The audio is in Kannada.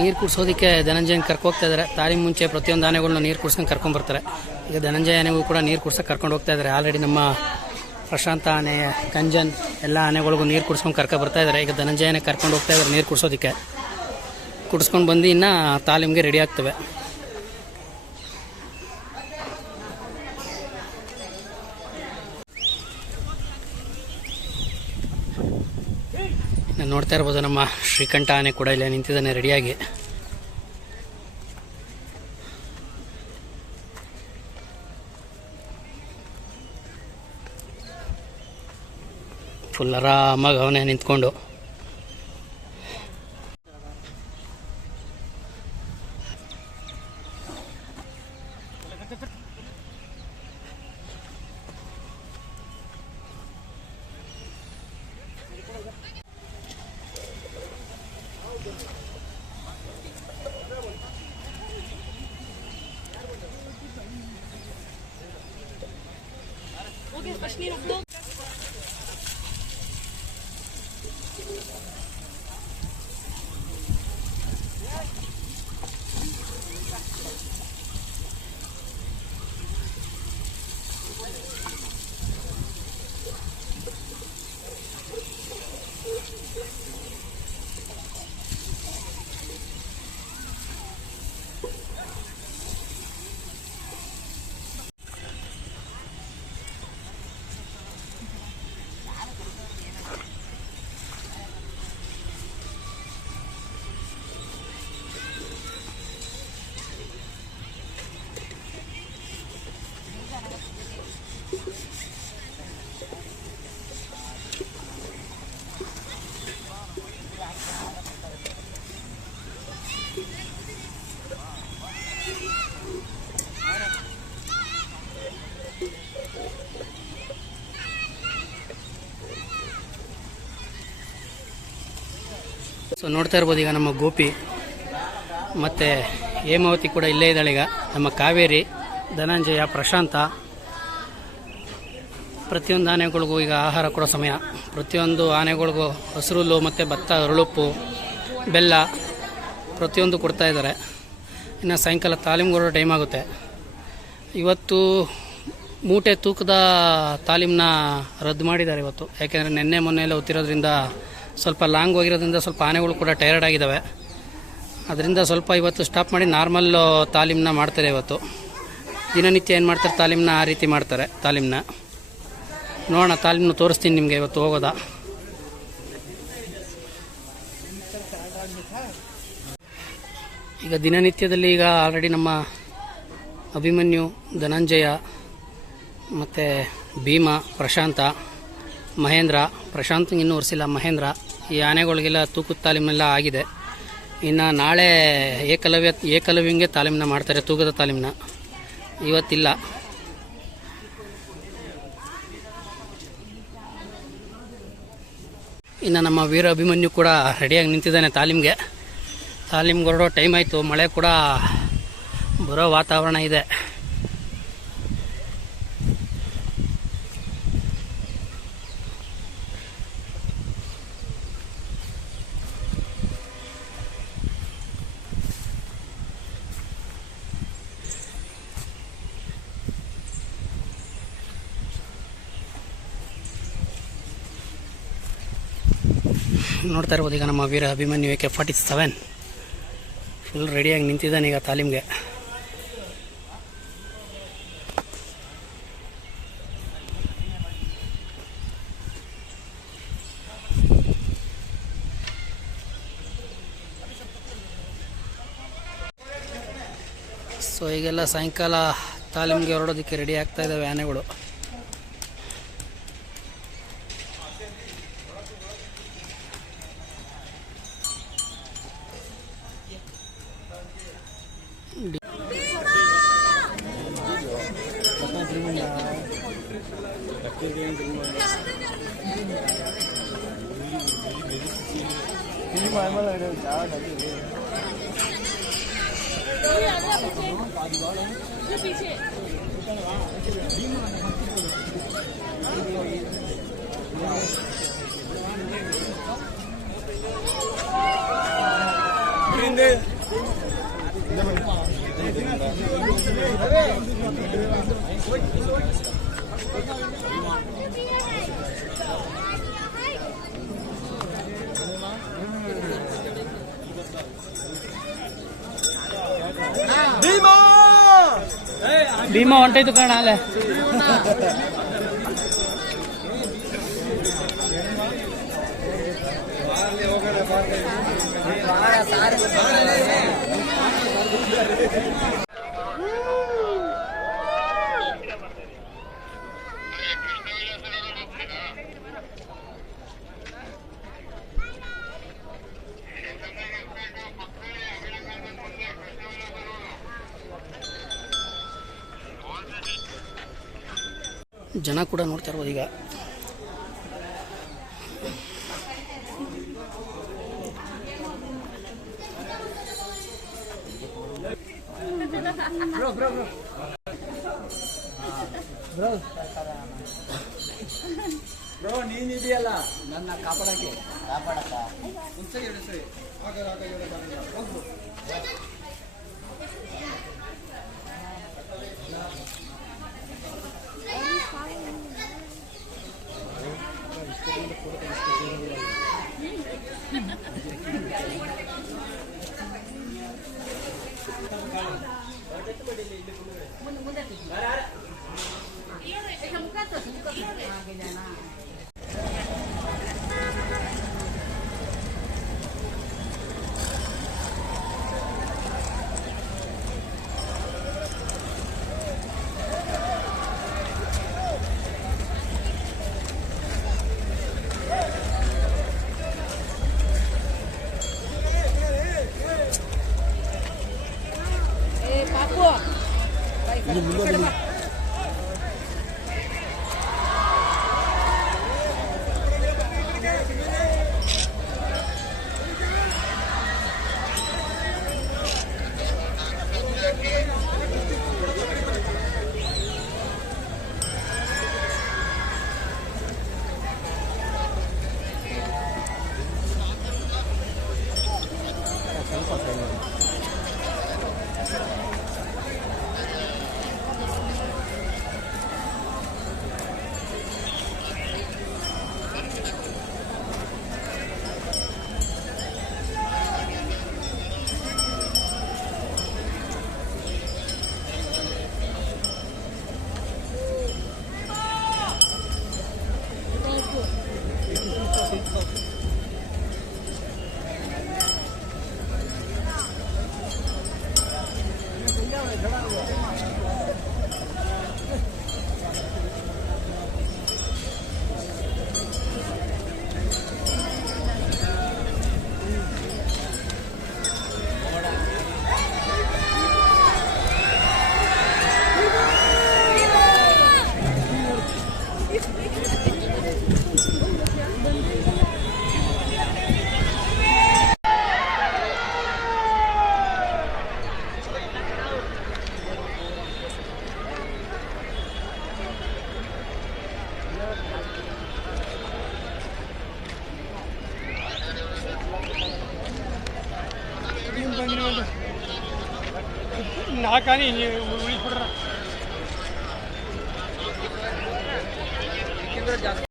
ನೀರು ಕುಡಿಸೋದಕ್ಕೆ ಧನಂಜಯನ ಕರ್ಕೊ ಹೋಗ್ತಾ ಇದ್ದಾರೆ ತಾಳಿ ಮುಂಚೆ ಪ್ರತಿಯೊಂದು ಆನೆಗಳನ್ನ ನೀರು ಕುಡ್ಸ್ಕೊಂಡು ಕರ್ಕೊಂಡು ಬರ್ತಾರೆ. ಈಗ ಧನಂಜಯ ಆನೆಗೂ ಕೂಡ ನೀರು ಕುಡ್ಸಕ್ಕೆ ಕರ್ಕೊಂಡು ಹೋಗ್ತಾ ಇದ್ದಾರೆ ಆಲ್ರೆಡಿ ನಮ್ಮ ಪ್ರಶಾಂತ ಆನೆ, ಕಂಜನ್ ಎಲ್ಲ ಆನೆಗಳಿಗೂ ನೀರು ಕುಡ್ಸ್ಕೊಂಡು ಕರ್ಕೊ ಬರ್ತಾ ಇದ್ದಾರೆ ಈಗ ಧನಂಜಯನೇ ಕರ್ಕೊಂಡು ಹೋಗ್ತಾ ಇದ್ದಾರೆ ನೀರು ಕುಡಿಸೋದಕ್ಕೆ. ಕುಡಿಸ್ಕೊಂಡು ಬಂದು ಇನ್ನು ತಾಲೀಮ್ಗೆ ರೆಡಿ ಆಗ್ತವೆ. ನೋಡ್ತಾ ಇರ್ಬೋದು. ನಮ್ಮ ಶ್ರೀಕಂಠ ಆನೆ ಕೂಡ ಇಲ್ಲೇ ನಿಂತಿದ್ದಾನೆ ರೆಡಿಯಾಗಿ. ಫುಲ್ ಆರಾಮಾಗಿ ಅವನೇ ನಿಂತ್ಕೊಂಡು. I need a Dogs. So ನೋಡ್ತಾ ಇರ್ಬೋದು ಈಗ ನಮ್ಮ ಗೋಪಿ. ಮತ್ತು ಹೇಮಾವತಿ ಕೂಡ ಇಲ್ಲೇ ಇದ್ದಾಳೆ ಈಗ. ನಮ್ಮ ಕಾವೇರಿ, ಧನಂಜಯ, ಪ್ರಶಾಂತ. ಪ್ರತಿಯೊಂದು ಆನೆಗಳಿಗೂ ಈಗ ಆಹಾರ ಕೊಡೋ ಸಮಯ. ಪ್ರತಿಯೊಂದು ಆನೆಗಳಿಗೂ ಹಸಿರುಲು ಮತ್ತು ಭತ್ತ, ಅರಳುಪ್ಪು, ಬೆಲ್ಲ ಪ್ರತಿಯೊಂದು ಕೊಡ್ತಾ ಇದ್ದಾರೆ. ಇನ್ನು ಸಾಯಂಕಾಲ ತಾಲೀಮ್ಗೆ ಟೈಮ್ ಆಗುತ್ತೆ. ಇವತ್ತು ಮೂಟೆ ತೂಕದ ತಾಲೀಮನ್ನ ರದ್ದು ಮಾಡಿದ್ದಾರೆ ಇವತ್ತು. ಯಾಕೆಂದರೆ ನಿನ್ನೆ ಮೊನ್ನೆ ಎಲ್ಲ ಹೊತ್ತಿರೋದ್ರಿಂದ ಸ್ವಲ್ಪ ಲಾಂಗ್ ಹೋಗಿರೋದ್ರಿಂದ ಸ್ವಲ್ಪ ಆನೆಗಳು ಕೂಡ ಟೈರ್ಡ್ ಆಗಿದ್ದಾವೆ ಅದರಿಂದ ಸ್ವಲ್ಪ ಇವತ್ತು ಸ್ಟಾಪ್ ಮಾಡಿ ನಾರ್ಮಲ್ ತಾಲೀಮನ್ನ ಮಾಡ್ತಾರೆ ಇವತ್ತು. ದಿನನಿತ್ಯ ಏನು ಮಾಡ್ತಾರೆ ತಾಲೀಮನ್ನ ಆ ರೀತಿ ಮಾಡ್ತಾರೆ ತಾಲೀಮನ್ನ ನೋಡೋಣ ತಾಲೀಮನ್ನ ತೋರಿಸ್ತೀನಿ ನಿಮಗೆ ಇವತ್ತು ಹೋಗೋದಾ. ಈಗ ದಿನನಿತ್ಯದಲ್ಲಿ ಈಗ ಆಲ್ರೆಡಿ ನಮ್ಮ ಅಭಿಮನ್ಯು, ಧನಂಜಯ, ಮತ್ತು ಭೀಮ, ಪ್ರಶಾಂತ ಮಹೇಂದ್ರ, ಪ್ರಶಾಂತ್ ಇನ್ನೂ ಒರೆಸಿಲ್ಲ. ಮಹೇಂದ್ರ, ಈ ಆನೆಗಳಿಗೆಲ್ಲ ತೂಕದ ತಾಲೀಮೆಲ್ಲ ಆಗಿದೆ. ಇನ್ನು ನಾಳೆ ಏಕಲವ್ಯ, ಏಕಲವ್ಯಂಗೆ ತಾಲೀಮನ್ನ ಮಾಡ್ತಾರೆ, ತೂಕದ ತಾಲೀಮನ್ನ ಇವತ್ತಿಲ್ಲ. ಇನ್ನು ನಮ್ಮ ವೀರ ಅಭಿಮನ್ಯು ಕೂಡ ರೆಡಿಯಾಗಿ ನಿಂತಿದ್ದಾನೆ ತಾಲೀಮ್ಗೆ. ತಾಲೀಮ್ಗೆ ಹೊರಡೋ ಟೈಮ್ ಆಯಿತು. ಮಳೆ ಕೂಡ ಬರೋ ವಾತಾವರಣ ಇದೆ. ನೋಡ್ತಾ ಇರ್ಬೋದು ಈಗ ನಮ್ಮ ವೀರ Abhimanyu A K forty seven full ರೆಡಿಯಾಗಿ ನಿಂತಿದ್ದಾನೆ ಈಗ ತಾಲೀಮ್ಗೆ. ಸೊ ಈಗೆಲ್ಲ ಸಾಯಂಕಾಲ ತಾಲೀಮ್ಗೆ ಹೊರಡೋದಕ್ಕೆ ರೆಡಿ ಆಗ್ತಾ ಇದ್ದಾವೆ ಆನೆಗಳು. nhưng mà em mới lên đường chợ để gì Thank you. Bima ಹೊಂಟೈತು ಕಣ ಅಲ್ಲೇ ಜನ ಕೂಡ ನೋಡ್ತಾ ಇರ್ಬೋದು ಈಗ. ಬ್ರೋ ನೀನಿದೆಯಲ್ಲ ನನ್ನ ಕಾಪಾಡಕ್ಕೆ. ಕಾಪಾಡಕ್ಕ Bienvenido. ನಾಲ್ಕಾನಿ ಉಳಿಸ್ಬಿಡ್ರ ಜಾಸ್ತಿ